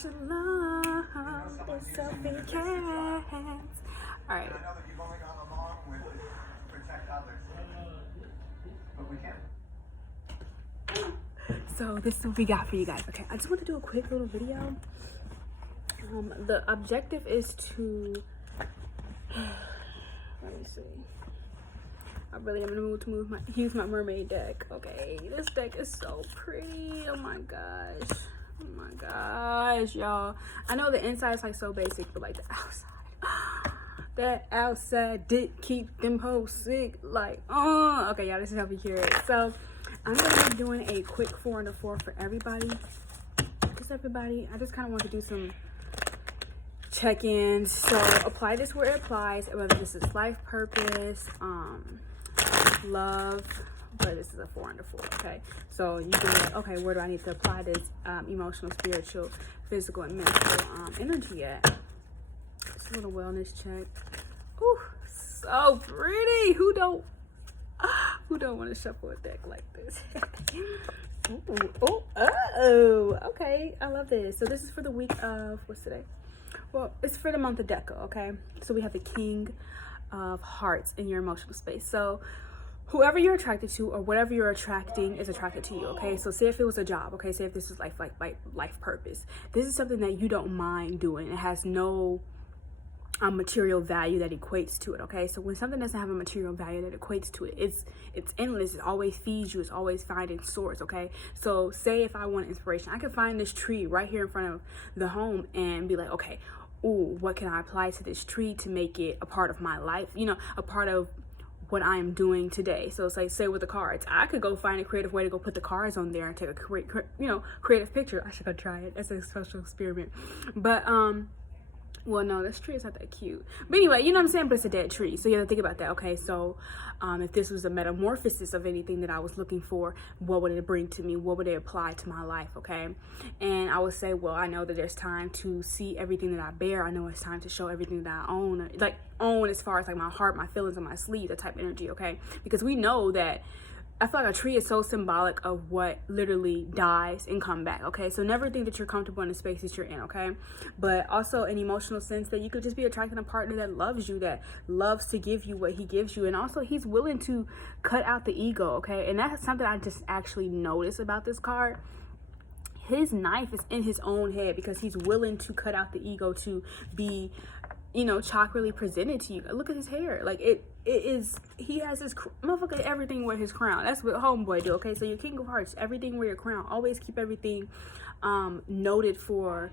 Shalom, with Selfie, Carats. All right. I know that you've only gone along with it to protect others, but we can't. So this is what we got for you guys. Okay, I just want to do a quick little video. The objective is to let me see. I really am in the mood to use my mermaid deck. Okay, this deck is so pretty. Oh my gosh. Oh my gosh, y'all. I know the inside is like so basic, but like the outside, that outside did keep them hoes sick. Like, okay, y'all, this is Selfie Carats. So I'm gonna be doing a quick 4 and a 4 for everybody. Just everybody. I just kind of want to do some check-ins. So apply this where it applies, whether this is life purpose, love, but this is a 4 and a 4. Okay, so you can be like, okay, where do I need to apply this emotional, spiritual, physical, and mental energy at? Just a little wellness check. Ooh, so pretty. Who don't want to shuffle a deck like this? Okay, I love this. So this is for the week of, what's today? Well, it's for the month of Deca. Okay, so we have the King of Hearts in your emotional space. So whoever you're attracted to or whatever you're attracting is attracted to you. Okay, so say if it was a job. Okay, say if this is like life purpose. This is something that you don't mind doing. It has no material value that equates to it. Okay, so when something doesn't have a material value that equates to it, it's endless. It always feeds you. It's always finding source. Okay, so say if I want inspiration, I can find this tree right here in front of the home and be like, okay, ooh, what can I apply to this tree to make it a part of my life, you know, a part of what I am doing today. So it's like, say with the cards, I could go find a creative way to go put the cards on there and take a creative picture. I should go try it. That's a special experiment. But well, no, this tree is not that cute. But anyway, you know what I'm saying? But it's a dead tree. So you have to think about that. Okay, so if this was a metamorphosis of anything that I was looking for, what would it bring to me? What would it apply to my life? Okay, and I would say, well, I know that there's time to see everything that I bear. I know it's time to show everything that I own. Like own as far as like my heart, my feelings on my sleeve, that type of energy. Okay, because we know that I feel like a tree is so symbolic of what literally dies and come back. Okay, so never think that you're comfortable in the space that you're in. Okay, but also an emotional sense that you could just be attracting a partner that loves you, that loves to give you what he gives you, and also he's willing to cut out the ego. Okay, and that's something I just actually noticed about this card. His knife is in his own head because he's willing to cut out the ego to be, you know, chakrally presented to you. Look at his hair. Like it is, he has his motherfucker, everything with his crown. That's what homeboy do. Okay, so your King of Hearts, everything with your crown. Always keep everything noted for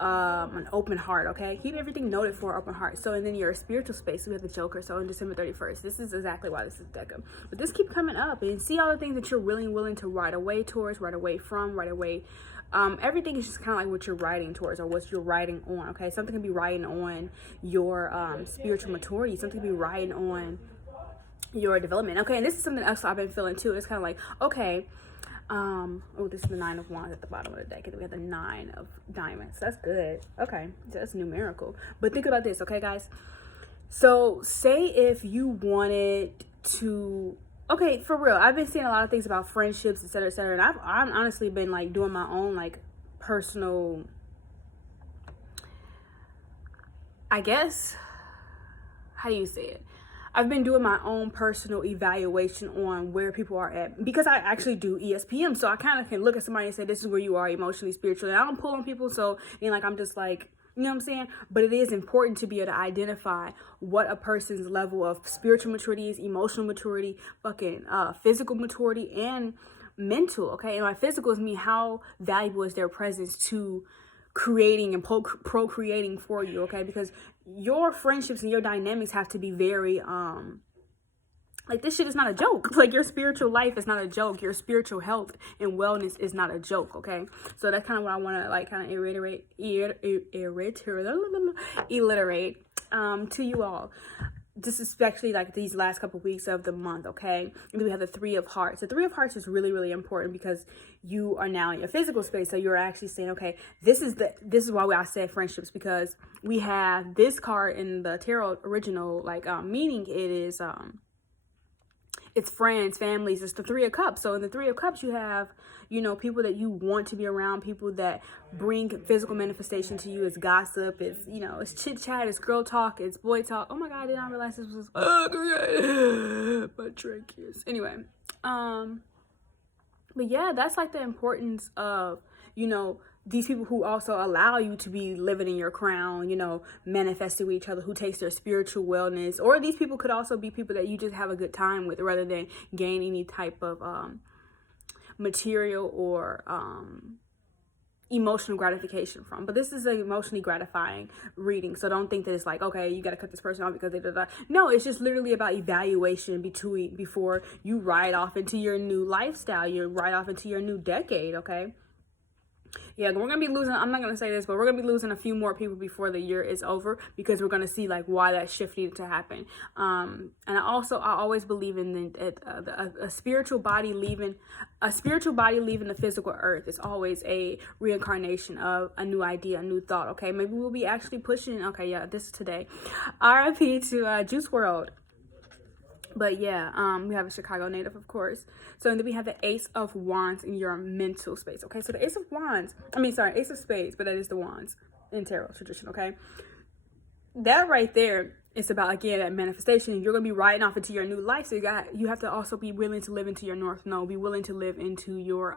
an open heart. Okay, keep everything noted for an open heart. So, and then your spiritual space, we have the Joker. So on December 31st, this is exactly why this is Deca. But this keep coming up, and see all the things that you're really willing to ride away towards, ride away from, ride away. Everything is just kind of like what you're riding towards or what you're riding on. Okay, something can be riding on your spiritual maturity. Something can be riding on your development. Okay, and this is something else I've been feeling too. It's kind of like, okay, oh, this is the 9 of Wands at the bottom of the deck, and we have the 9 of Diamonds. That's good. Okay, that's numerical. But think about this, okay, guys. So say if you wanted to, okay, for real, I've been seeing a lot of things about friendships, etc., etc., and I've honestly been like doing my own like personal, I guess, how do you say it? I've been doing my own personal evaluation on where people are at, because I actually do ESPM, so I kind of can look at somebody and say, this is where you are emotionally, spiritually. I don't pull on people, so like I'm just like, you know what I'm saying? But it is important to be able to identify what a person's level of spiritual maturity is, emotional maturity, fucking physical maturity, and mental. Okay, and my physical is me. How valuable is their presence to creating and procreating for you? Okay, because your friendships and your dynamics have to be very like, this shit is not a joke. Like, your spiritual life is not a joke. Your spiritual health and wellness is not a joke, okay? So that's kind of what I want to, like, kind of iterate to you all. Just especially, like, these last couple weeks of the month, okay? And then we have the 3 of Hearts. The 3 of Hearts is really, really important because you are now in your physical space. So you're actually saying, okay, this is why I said friendships, because we have this card in the tarot original, like, meaning it is, it's friends, families. It's the Three of Cups. So in the Three of Cups, you have, you know, people that you want to be around, people that bring physical manifestation to you. It's gossip, it's, you know, it's chit chat, it's girl talk, it's boy talk. Oh my God, I did not realize this was my trachea. Anyway, but yeah, that's like the importance of, you know, these people who also allow you to be living in your crown, you know, manifesting with each other, who takes their spiritual wellness. Or these people could also be people that you just have a good time with rather than gain any type of material or emotional gratification from. But this is an emotionally gratifying reading, so don't think that it's like, okay, you got to cut this person off because they da. No, it's just literally about evaluation before you ride off into your new lifestyle, you ride off into your new decade. Okay, yeah, we're gonna be losing, I'm not gonna say this, but we're gonna be losing a few more people before the year is over, because we're gonna see like why that shift needed to happen. And I always believe in a spiritual body leaving the physical earth is always a reincarnation of a new idea, a new thought. Okay, maybe we'll be actually pushing. Okay, yeah, this is today. RIP to Juice WRLD. But yeah, we have a Chicago native, of course. So then we have the Ace of Wands in your mental space. Okay, so the Ace of Spades, but that is the Wands in tarot tradition. Okay, that right there is about, again, that manifestation. You're gonna be riding off into your new life, so you have to also be willing to live into your North Node. Be willing to live into your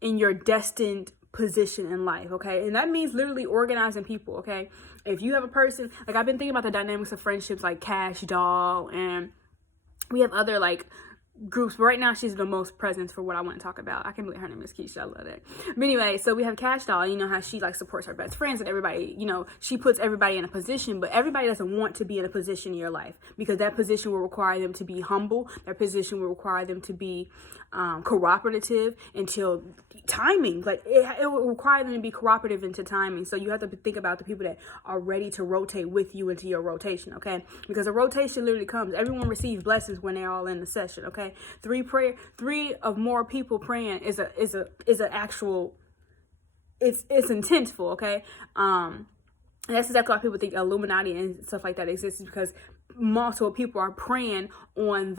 in your destined position in life. Okay, and that means literally organizing people. Okay, if you have a person, like I've been thinking about the dynamics of friendships like Cash Doll, and we have other like groups, but right now she's the most present for what I want to talk about. I can't believe her name is Keisha. I love that. But anyway, so we have Cash Doll. You know how she like supports her best friends and everybody, you know, she puts everybody in a position, but everybody doesn't want to be in a position in your life, because that position will require them to be humble. That position will require them to be cooperative until timing. Like it will require them to be cooperative into timing. So you have to think about the people that are ready to rotate with you into your rotation. Okay, because a rotation literally comes. Everyone receives blessings when they're all in the session. Okay, three of more people praying is an actual, it's intenseful. Okay, and that's exactly why people think Illuminati and stuff like that exists, because multiple people are preying on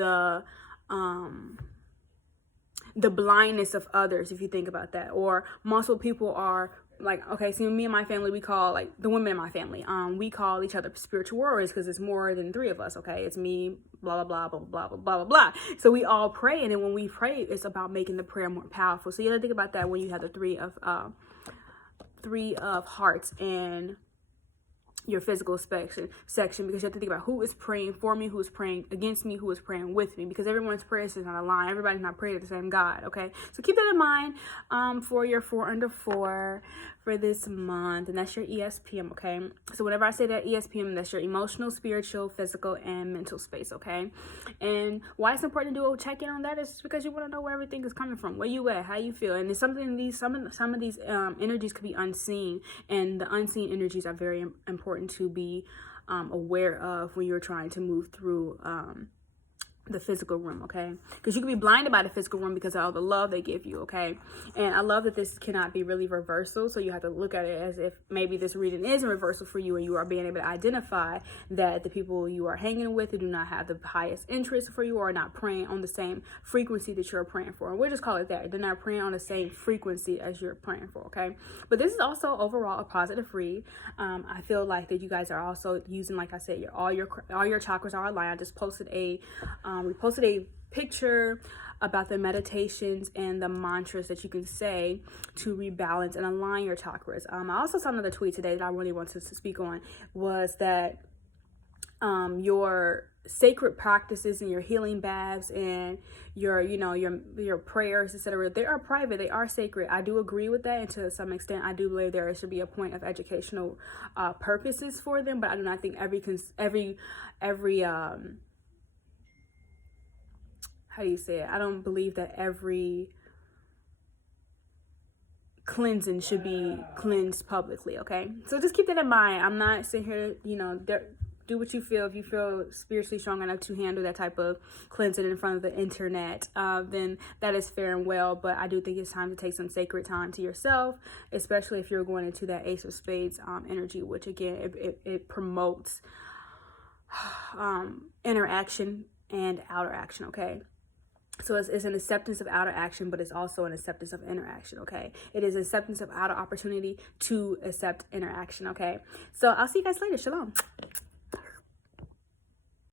the blindness of others, if you think about that. Or multiple people are like, okay, see, me and my family, we call, like, the women in my family, we call each other spiritual warriors, because it's more than three of us. Okay, it's me, blah blah blah blah blah blah blah blah. So we all pray, and then when we pray, it's about making the prayer more powerful. So you have to think about that when you have the three of hearts and your physical section, because you have to think about who is praying for me, who is praying against me, who is praying with me, because everyone's prayers is not aligned. Everybody's not praying to the same God. Okay, so keep that in mind for your 4 under 4 for this month, and that's your ESPM. Okay, so whenever I say that ESPM, that's your emotional, spiritual, physical, and mental space. Okay, and why it's important to do a check-in on that is just because you want to know where everything is coming from, where you at, how you feel. And it's something, some of these energies could be unseen, and the unseen energies are very important to be aware of when you're trying to move through the physical room. Okay, because you can be blinded by the physical room because of all the love they give you. Okay, and I love that this cannot be really reversal, so you have to look at it as if maybe this reading is a reversal for you, and you are being able to identify that the people you are hanging with who do not have the highest interest for you, or are not praying on the same frequency that you're praying for. And we'll just call it that. They're not praying on the same frequency as you're praying for. Okay, but this is also overall a positive read. I feel like that you guys are also using, like I said, all your chakras are aligned. I just posted we posted a picture about the meditations and the mantras that you can say to rebalance and align your chakras. I also saw another tweet today that I really wanted to speak on, was that your sacred practices and your healing baths and your prayers, etc., they are private, they are sacred. I do agree with that, and to some extent I do believe there should be a point of educational purposes for them, but I do not think every how do you say it? I don't believe that every cleansing should be cleansed publicly. Okay, so just keep that in mind. I'm not sitting here, do what you feel. If you feel spiritually strong enough to handle that type of cleansing in front of the internet, then that is fair and well. But I do think it's time to take some sacred time to yourself, especially if you're going into that Ace of Spades energy, which again, it promotes interaction and outer action, okay? So it's an acceptance of outer action, but it's also an acceptance of inner action, okay? It is acceptance of outer opportunity to accept inner action, okay? So I'll see you guys later. Shalom.